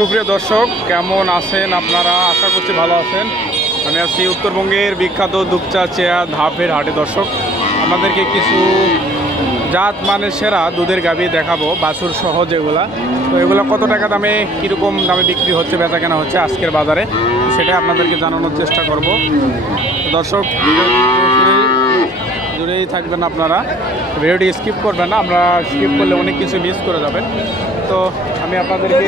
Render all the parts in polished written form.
সুপ্রিয় দর্শক, কেমন আছেন আপনারা? আশা করছি ভালো আছেন। আমি আছি উত্তরবঙ্গের বিখ্যাত দুপচাচিয়া ধাপের হাটে। দর্শক, আপনাদেরকে কিছু জাত মানে সেরা দুধের গাভী দেখাবো, বাছুর সহ যেগুলা। তো এগুলো কত টাকা দামে, কীরকম দামে বিক্রি হচ্ছে, বেচা কেনা হচ্ছে আজকের বাজারে, সেটাই আপনাদেরকে জানানোর চেষ্টা করব। দর্শক, জুড়েই থাকবেন আপনারা, ভিডিওটি স্কিপ করবেন না। আমরা স্কিপ করলে অনেক কিছু মিস করে যাবেন। তো আমি আপনাদেরকে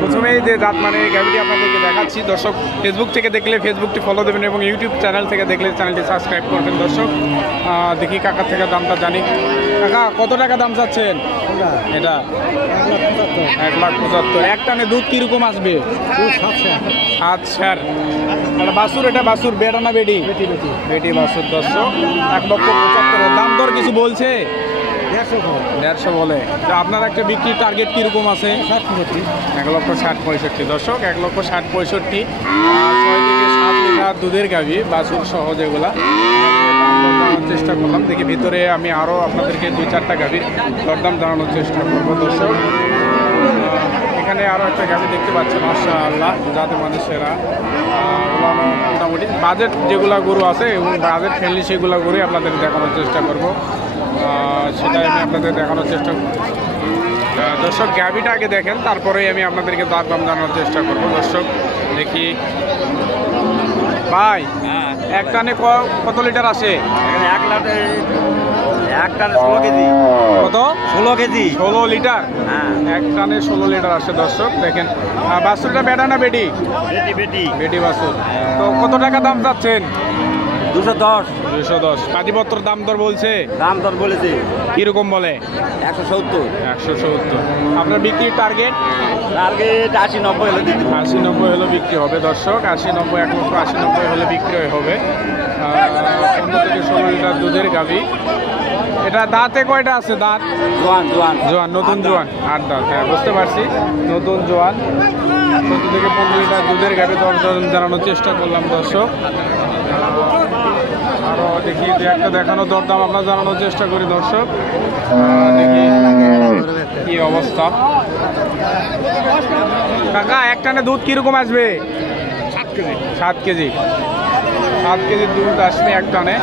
প্রথমেই যে জাত মানে গাভীটি আপনাদেরকে দেখাচ্ছি। দর্শক, ফেসবুক থেকে দেখলে ফেসবুকটি ফলো দেবেন এবং ইউটিউব চ্যানেল থেকে দেখলে চ্যানেলটি সাবস্ক্রাইব করবেন। দর্শক, দেখি কাকার থেকে দামটা জানি। কাকা, কত টাকা দাম চাচ্ছেন এটা? 1,75,000। এক টানে দুধ কীরকম আসবে? আচ্ছা, এটা বাছুর, এটা বাছুর বেটা না বেটি? বেটি বাছুর। দর্শক, 1,75,000। দাম দর কিছু বলছে? 150 বলে। তো আপনার একটা বিক্রির টার্গেট কীরকম আছে? 1,60,65,000। দর্শক, 1,60,65,000 6 থেকে 7 লিটার দুধের গাভী বাছুর সহ যেগুলা জানানোর চেষ্টা করলাম। দেখি ভিতরে আমি আরও আপনাদেরকে 2-4টা গাভীর দরদাম জানানোর চেষ্টা করবো। দর্শক, এখানে আরও একটা গাভী দেখতে পাচ্ছেন, মাশাআল্লাহ, যাদের মানুষেরা মোটামুটি বাজেট যেগুলো গরু আছে এবং বাজেট ফ্রেন্ডলি সেগুলো গরুই আপনাদের দেখানোর চেষ্টা করব। সেটাই আমি আপনাদের দেখানোর চেষ্টা করব। দর্শক, গাভীটা আগে দেখেন, তারপরেই আমি আপনাদেরকে দাম জানানোর চেষ্টা করব। দর্শক, দেখি ভাই, এক টানে কত লিটার আসে? 16 কেজি। কত? 16 কেজি। 16 লিটার। এক টানে 16 লিটার আসে। দর্শক, দেখেন, বাছুরটা বেটা না বেটি? বেটি। বেটি বাছুর। তো কত টাকা দাম চাচ্ছেন? 210। 210। পাটিপত্র দাম দর বলছে? দাম দর বলেছে। কিরকম বলে? 170। 170। আপনার বিক্রির টার্গেট? টার্গেট 80-90 হলে দিতে। 80-90 হলে বিক্রি হবে। দর্শক, 80-90, 1,80,90 হলে বিক্রি হবে। 15 থেকে 16 লিটার দুধের গাভী। এটা দাঁতে কয়টা আছে? দাঁত জোয়ান, নতুন জোয়ান। 8 দাঁত। হ্যাঁ, বুঝতে পারছি, নতুন জোয়ান। 14 থেকে 15 লিটার দুধের গাভী দরদাম জানানোর চেষ্টা করলাম। দর্শক, আরও দেখি যে একটা দেখানো দরদাম আমরা জানানোর চেষ্টা করি। দর্শক, দেখি কি অবস্থা। কাকা, এক টানে দুধ কীরকম আসবে? 7 কেজি। 7 কেজি। 7 কেজির দুধ আসবে এক টানে।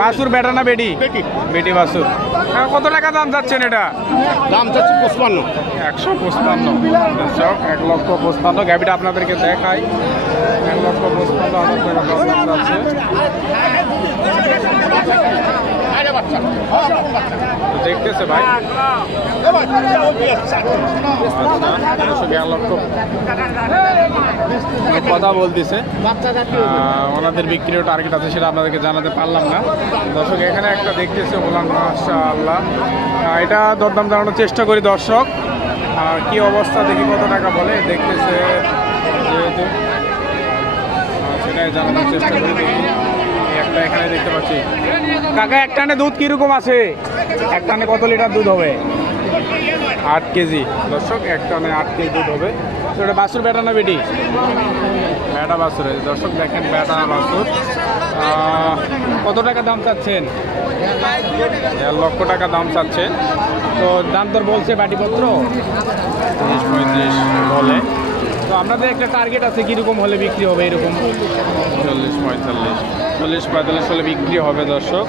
বাছুর বেটা না বেটি? বেটি বাছুর। কত টাকা দাম যাচ্ছেন এটা? দাম চাচ্ছি 55। 155। দর্শক, 1,55,000। গাভীটা আপনাদেরকে দেখাই। 1,55,000 টাকা দাম যাচ্ছে। দেখতেছে ভাই, কথা বলতেছে, ওনাদের বিক্রির টার্গেট আছে, সেটা আপনাদেরকে জানাতে পারলাম না। দর্শক, এখানে একটা দেখতেছে, বললাম মাশাআল্লাহ, এটা দরদাম জানানোর চেষ্টা করি। দর্শক, কি অবস্থা দেখি, কত টাকা বলে দেখতেছে, যেহেতু সেটাই জানানোর চেষ্টা করি। একটা এখানে দেখতে পাচ্ছি। কাকা, এক টানে দুধ কিরকম আছে? এক টানে কত লিটার দুধ হবে? 8 কেজি। দর্শক, এক টানে 8 কেজি দুধ হবে। তো এটা বাছুর বেটা না বেটি? বেটা বাছুর। দর্শক, দেখেন, বেটা বাছুর। কত টাকা দাম চাচ্ছেন? 1 লক্ষ টাকা দাম চাচ্ছে। তো দাম দর বলছে পাটিপত্র 30-35 বলে। তো আপনাদের একটা টার্গেট আছে, কীরকম হলে বিক্রি হবে? এরকম 40-45 হলে বিক্রি হবে। দর্শক,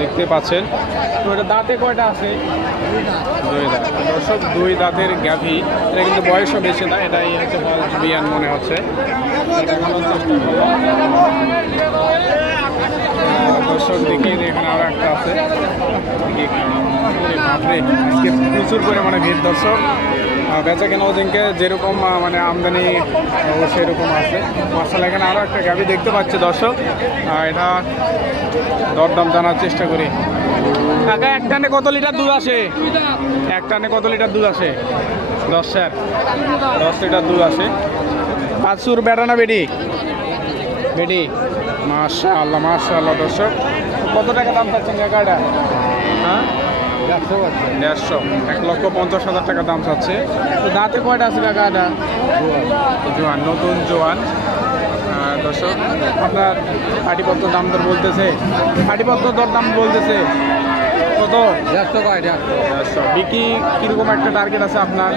দেখতে পাচ্ছেন। তো এটা দাঁতে কয়টা আছে? 2 দাঁত। দর্শক, 2 দাঁতের গাভী। এটা কিন্তু বয়সও বেশি না, এটাই হচ্ছে বিয়ান মনে হচ্ছে। দর্শক, দেখি এখানে আরও একটা আছে। আজকে প্রচুর পরিমাণে ভিড়। দর্শক, বেচা কেনা ওদিনকে যেরকম মানে আমদানি সেরকম আছে। মাসালা, এখানে আরও একটা গাভী দেখতে পাচ্ছি। দর্শক, এটা দরদাম জানার চেষ্টা করি। কাকা, এক টানে কত লিটার দুধ আসে? এক টানে কত লিটার দুধ আসে? 10 লিটার দুধ আসে। বাছুর বেটা না বেটি? বেটি। মাশাআল্লাহ, মাশাআল্লাহ। দর্শক, কত টাকা দাম চাচ্ছেন কাকাটা? হ্যাঁ, 150। 1,50,000 টাকা দাম চাচ্ছে। তো দাঁতে কয়টা আছে কাকাটা? জোয়ান, নতুন জোয়ান। দর্শক, আপনার পাটিপত্র দাম দর বলতেছে? পাটিপত্র দর দাম বলতেছে? কত? 150। বিক্রি কিরকম একটা টার্গেট আছে আপনার?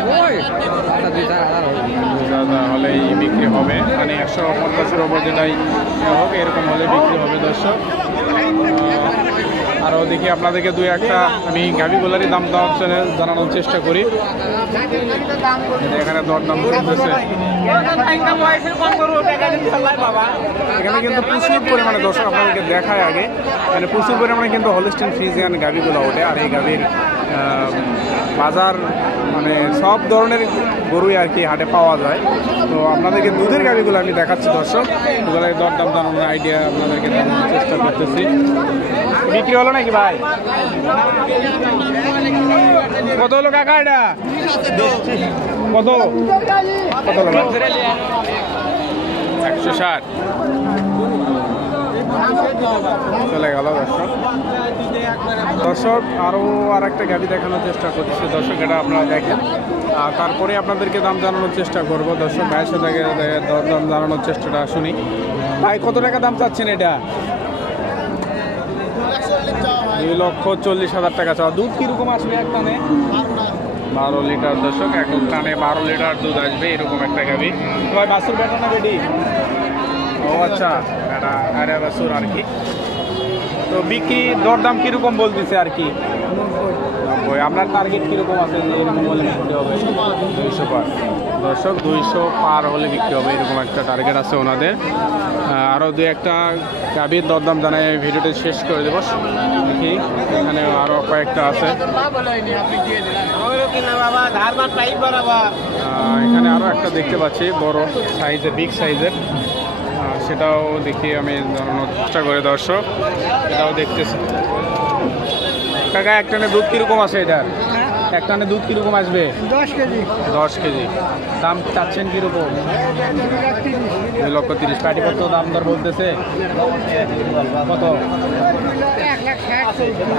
হলেই বিক্রি হবে, মানে 150-এর ওপর যেটাই হোক এরকম হলে বিক্রি হবে দর্শক। আরও দেখি আপনাদেরকে দুই একটা আমি গাভিগুলারই দাম জানানোর চেষ্টা করি। এখানে দরদাম চলতেছে, এখানে কিন্তু প্রচুর পরিমাণে দর্শক আপনাদেরকে দেখায় আগে, মানে প্রচুর পরিমাণে কিন্তু হলস্টিন ফ্রিজিয়ান গাভিগুলো ওঠে। আর এই গাভির বাজার মানে সব ধরনের গরুই আর কি হাটে পাওয়া যায়। তো আপনাদেরকে দুধের গাভিগুলো আমি দেখাচ্ছি দর্শক, এগুলো দরদাম জানানোর আইডিয়া আপনাদেরকে জানানোর চেষ্টা করতেছি। বিক্রি হলো নাকি ভাই? কত হলো কাকা এটা? কত কত হলো? 160 চলে গেল দর্শক। দর্শক আরও আর একটা গাড়ি দেখানোর চেষ্টা করছি দর্শক, এটা আপনারা দেখেন। আর তারপরে আপনাদেরকে দাম জানানোর চেষ্টা করব দর্শক। ভাইয়ের সাথে দাম জানানোর চেষ্টাটা শুনি। ভাই কত টাকা দাম চাচ্ছেন এটা? 2,40,000 টাকা চাওয়া। দুধ কীরকম আসবে এক টানে? 12 লিটার দর্শক, এক টানে 12 লিটার দুধ আসবে এরকম একটা গাভি। ভাই বাছুর বেটা না বেটি? ও আচ্ছা, এটা আরে বাছুর আর কি। তো বিক্রি দরদাম কীরকম বলতেছে আর কি? 90। আপনার টার্গেট কীরকম আছে যে এরকম হলে বিক্রি হবে? 200 পার দর্শক, 200 পার হলে বিক্রি হবে এরকম একটা টার্গেট আছে ওনাদের। আরও দু একটা গাভীর দরদাম জানাই ভিডিওটি শেষ করে দেবো। দেখি এখানে আরও কয়েকটা আছে, এখানে আরও একটা দেখতে পাচ্ছি বড় সাইজের, বিগ সাইজের, সেটাও দেখি আমি জানানোর চেষ্টা করে দর্শক। এটাও দেখতেছি। কাকা এক টানে দুধ কীরকম আছে এটার? এক টানে দুধ কীরকম আসবে? 10 কেজি। 10 কেজি। দাম চাচ্ছেন কীরকম? 2,30,000। পাটি কত দাম দর বলতেছে? কত?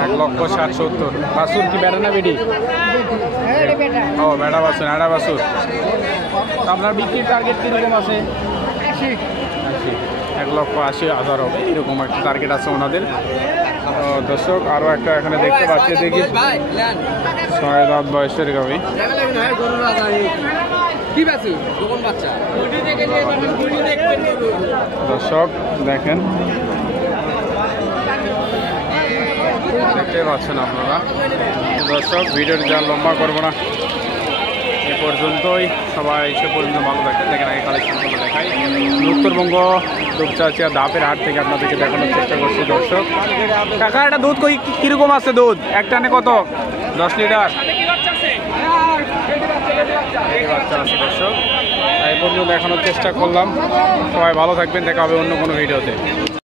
1,60,70। বাছুর কি বেটা না বেটি? ও বেটা বাছুর, আড়া বাছুর। আপনার বিক্রির টার্গেট কীরকম আছে? 80। 1,80,000 হবে এরকম একটা টার্গেট আছে ওনাদের। দর্শক আরও একটা এখানে দেখতে পাচ্ছি, দেখি 6 দাঁত বয়সের গাভি। দর্শক দেখেন, দেখতে পাচ্ছেন আপনারা। দর্শক ভিডিওটি যা লম্বা করবো না, এ পর্যন্তই। সবাই সে পর্যন্ত ভালো থাকবেন। দেখেন আগে কালেকশনগুলো দেখাই। উত্তরবঙ্গ দুপচাচিয়া ধাপের হাট থেকে আপনাদেরকে দেখানোর চেষ্টা করছি দর্শক। কাকা এটা দুধ কীরকম আছে? দুধ এক টানে কত? 10 লিটার বাচ্চা আছে দর্শক। এই পর্যন্ত দেখানোর চেষ্টা করলাম। সবাই ভালো থাকবেন, দেখা হবে অন্য কোনো ভিডিওতে।